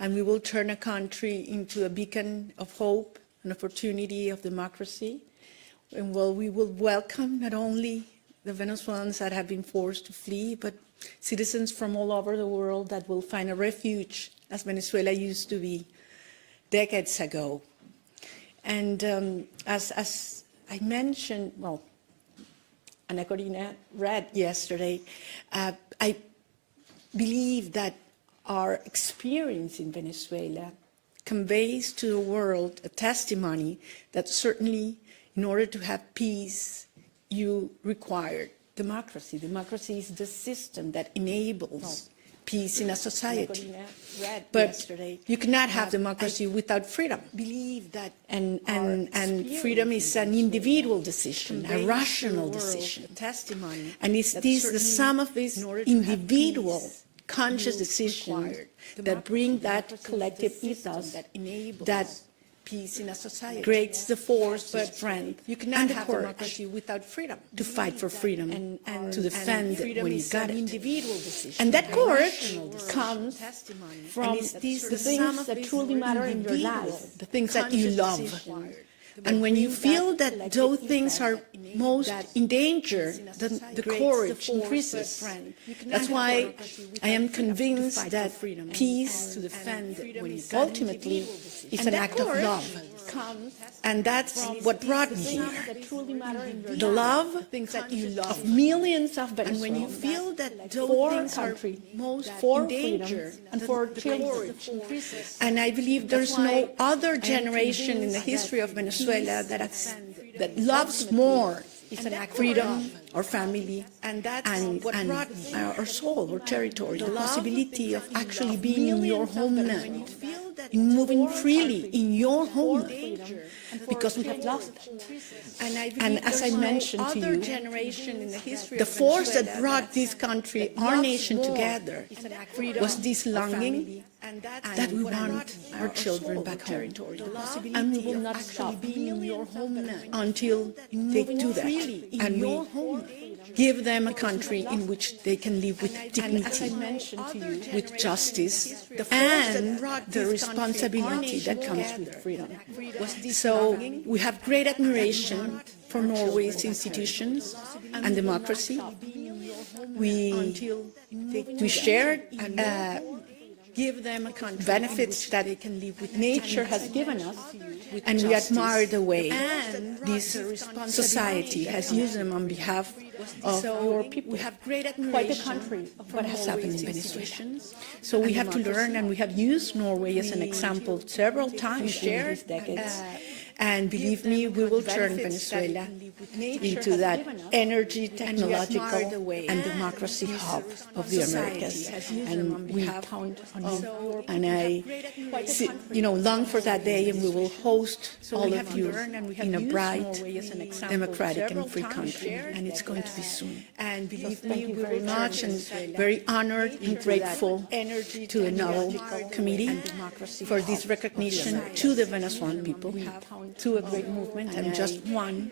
and we will turn a country into a beacon of hope and opportunity of democracy. And well, we will welcome not only the Venezuelans that have been forced to flee, but citizens from all over the world that will find a refuge, as Venezuela used to be decades ago. And as I mentioned, well, and Corina read yesterday, I believe that our experience in Venezuela conveys to the world a testimony that certainly in order to have peace, you require democracy. Democracy is the system that enables peace in a society. But you cannot have democracy without freedom. Believe that and freedom is an individual decision, a rational decision. And it's the sum of these individual conscious decisions that bring that collective ethos that peace in a society creates the force, the strength, and the courage without freedom to fight for freedom and to defend when you got it. And that courage comes from the things that truly matter in your life, the things that you love. And when you feel that those things are most in danger, then the courage increases. That's why I am convinced that peace ultimately is an act of love. And that's what brought me here. The love of millions of Venezuelans. And when you feel that those things are most in danger, and for children. And I believe there's no other generation in the history of Venezuela that loves more freedom, our family, and our soul, our territory, the possibility of actually being in your homeland, in moving freely in your homeland, because we have lost it. And as I mentioned to you, the force that brought this country, our nation together, was this longing that we want our children back home. And we will not stop until they do that. And we give them a country in which they can live with dignity, with justice, and the responsibility that comes with freedom. So we have great admiration for Norway's institutions and democracy. We shared give them a country benefits that they can live with nature has given us, and we admire the way this society has used them on behalf of your people. We have great admiration quite the country of what has happened in Venezuela. So we have to learn, and we have used Norway as an example several times during these decades. And believe me, we will turn Venezuela into that energy, technological, and democracy hub of the Americas. And we count on you. And I, long for that day, and we will host all of you in a bright, democratic, and free country. And it's going to be soon. And believe me, we very much, and very honored and grateful to the Nobel Committee for this recognition to the Venezuelan people, to a great movement. I'm just one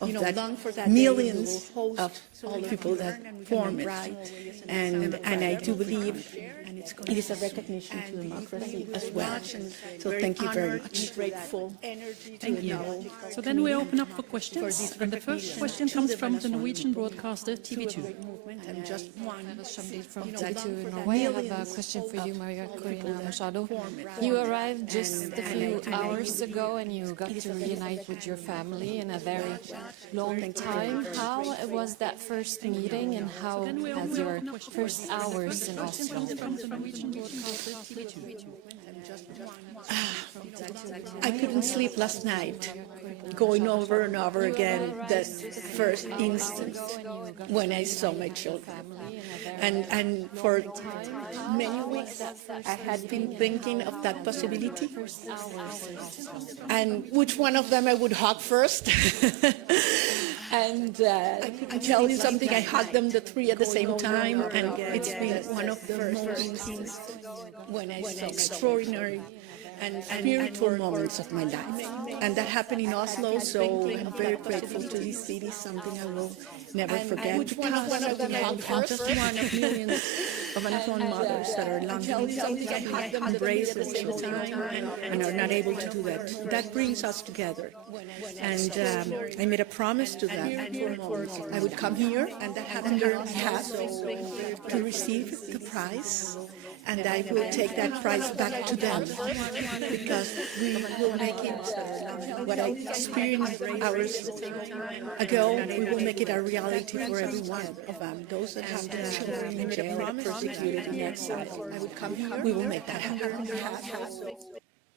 of that millions of people that form it. And I do believe it is a recognition to democracy as well. So thank you very much. Thank you. So then we open up for questions. And the first question comes from the Norwegian broadcaster TV2. I'm just one. From TV2 Norway. I have a question for you, Maria, Corina, Machado. You arrived just a few hours ago and you got to reunite with your family in a very long time. How was that first meeting, and how has your first hours in Oslo? I couldn't sleep last night, going over and over again that first instant when I saw my children. And for many weeks, I had been thinking of that possibility, and which one of them I would hug first. And I tell you something, I hugged them the three at the same time, and it's been one of the most extraordinary and spiritual moments of my life. And that happened in Oslo, so I'm very grateful to this city, something I will never forget. Which one of them I would hug? Just one of millions. of Venezuelan mothers that are longing to embrace their children and are not able to do that. That brings us together. And I made a promise to them. I would come here and on their behalf to receive the prize, and I will take that prize back to them, because we will make it what I experienced hours ago. We will make it a reality for every one of them. Those that have their children in jail, persecuted, in exile, I would come here. We will make that happen.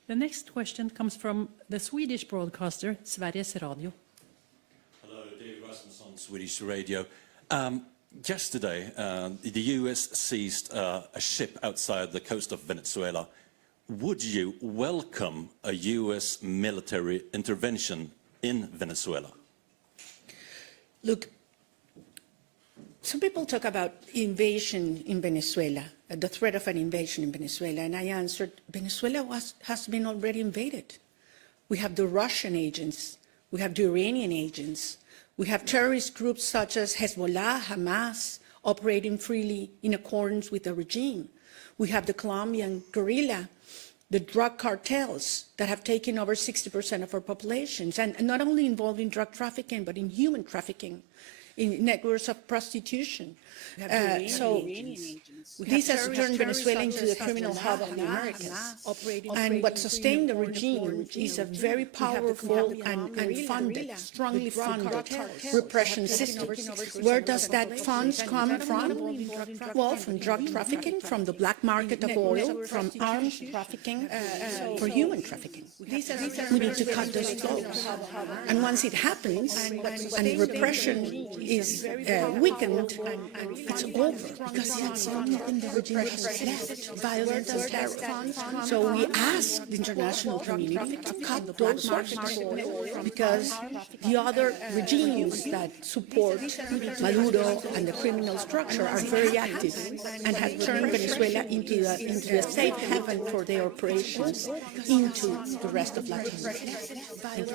The next question comes from the Swedish broadcaster, Sveriges Radio. Hello, David Rasmus on Swedish Radio. Yesterday, the US seized a ship outside the coast of Venezuela. Would you welcome a US military intervention in Venezuela? Look, some people talk about invasion in Venezuela, the threat of an invasion in Venezuela, and I answered, Venezuela has been already invaded. We have the Russian agents, we have the Iranian agents, we have terrorist groups such as Hezbollah, Hamas, operating freely in accordance with the regime. We have the Colombian guerrilla, the drug cartels that have taken over 60% of our populations, and not only involving drug trafficking, but in human trafficking, in networks of prostitution. So this has turned Venezuela into the criminal hub of the Americas. And what sustained the regime is a very powerful and funded, strongly funded repression system. Where does that funds come from? Well, from drug trafficking, from the black market of oil, from arms trafficking, for human trafficking. We need to cut those flows. And once it happens, and repression is weakened, it's over, because that's the only thing the regime has left, violence and terror. So we ask the international community to cut those sources, because the other regimes that support Maduro and the criminal structure are very active and have turned Venezuela into the safe haven for their operations into the rest of Latin America. Thank you.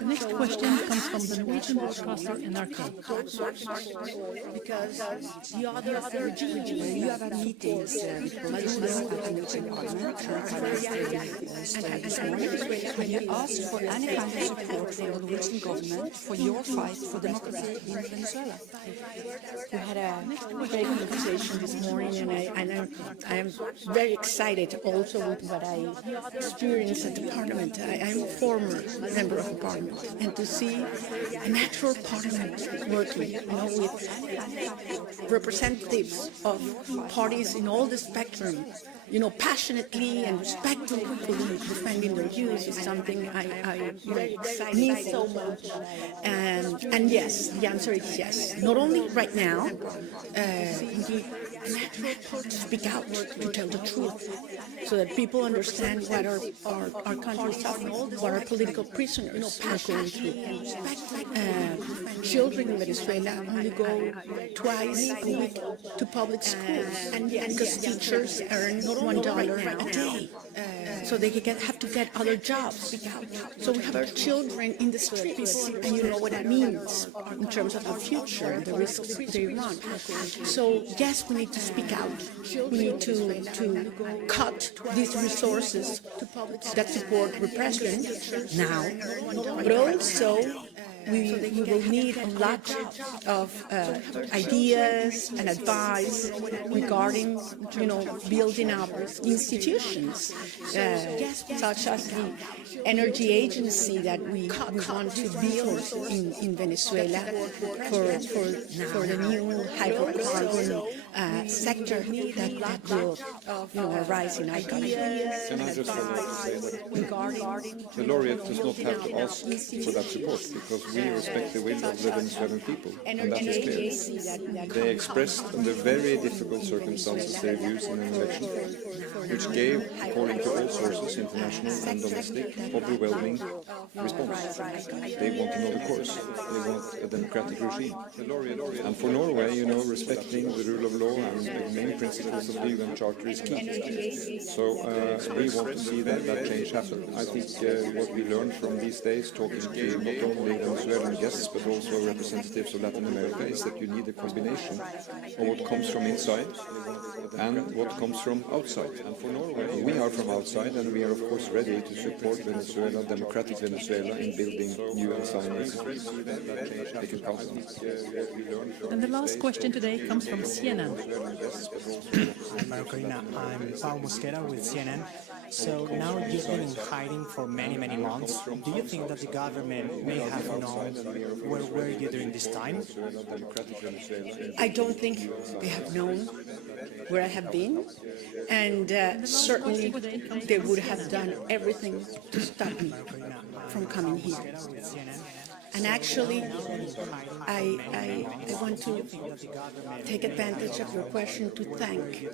The next question comes from the Norwegian broadcaster NRK. Because the other regime, you have had meetings with politicians and the Norwegian government have you asked for any kind of support from the Norwegian government for your fight for democracy in Venezuela? we had a great conversation this morning, and I am very excited also with what I experienced at the Parliament. I'm a former member of the Parliament, and to see an actual Parliament working, with representatives of parties in all the spectrum, passionately and respectfully defending their views is something I need so much. And yes, the answer is yes. Not only right now, we need to speak out, to tell the truth, so that people understand what our country is suffering, what our political prisoners are going through. Children in Venezuela only go twice a week to public schools, because teachers earn $1 a day, so they have to get other jobs. So we have our children in the streets, and you know what it means in terms of the future, the risks they run. So yes, we need to speak out. We need to cut these resources that support repression now, but also we will need a lot of ideas and advice regarding, building up institutions, such as the energy agency that we want to build in Venezuela for the new hydrocarbon sector that will, arise in our country. Can I just say that the laureate does not have to ask for that support, because we respect the will of the Venezuelan people, and that is clear. They expressed under very difficult circumstances their views in an election, which gave, according to all sources, international and domestic, overwhelming response. They want another course. They want a democratic regime. And for Norway, respecting the rule of law and the main principles of the UN Charter is key. So we want to see that change happen. I think what we learned from these days, talking to not only the Venezuelan guests, but also representatives of Latin America, is that you need a combination of what comes from inside and what comes from outside. We are from outside, and we are of course ready to support Venezuela, democratic Venezuela, in building new and sound institutions. And the last question today comes from CNN. Hi, Corina. I'm Pau Mosquera with CNN. So now you've been in hiding for many, many months. Do you think that the government may have known where were you during this time? I don't think they have known where I have been, and certainly they would have done everything to stop me from coming here. And actually, I want to take advantage of your question to thank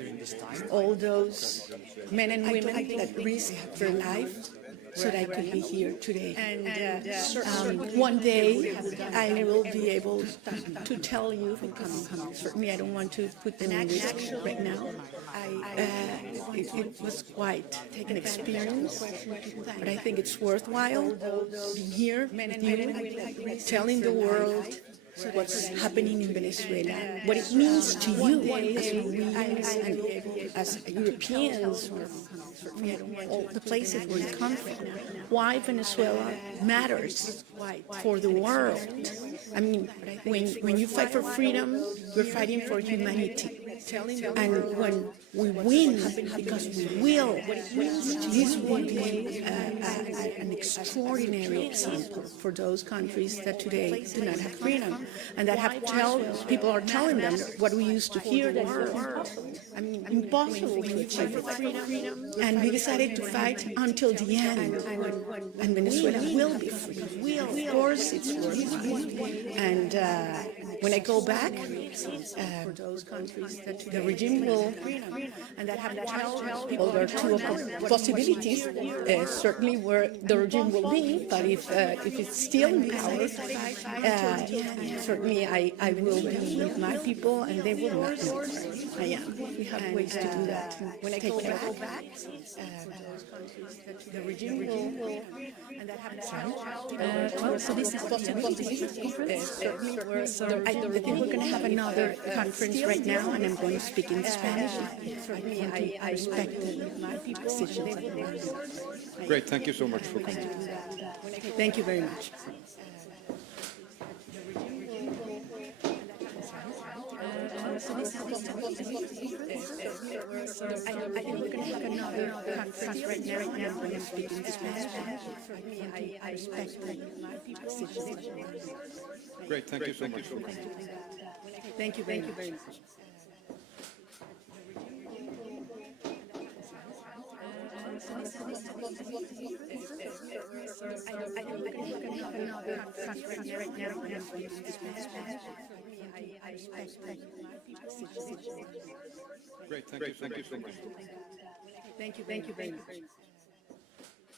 all those men and women that risked their life so that I could be here today. And one day I will be able to tell you, certainly I don't want to put them in risk right now. It was quite an experience, but I think it's worthwhile being here with you, telling the world what's happening in Venezuela, what it means to you as Norwegians and as Europeans, all the places where you come from, why Venezuela matters for the world. I mean, when you fight for freedom, you're fighting for humanity. And when we win, because we will, this will be an extraordinary example for those countries that today do not have freedom, and that people are telling them what we used to hear that I mean, impossible to fight for freedom. And we decided to fight until the end, and Venezuela will be free. Of course, it's free. And when I go back, the regime will, and that have well, there are two possibilities, certainly where the regime will be, but if it's still in power, certainly I will be with my people, and they will not be. We have ways to do that. When I go back, the regime will, and that have Well, so this is I think we're going to have another conference right now, and I'm going to speak in Spanish. I respect my people's decision. Great, thank you so much for coming. Thank you very much. I think we're going to have another conference right now, and I'm going to speak in Spanish. I respect my people's decision. Great, thank you so much for coming. Thank you very much. Great, thank you so much. Thank you very much.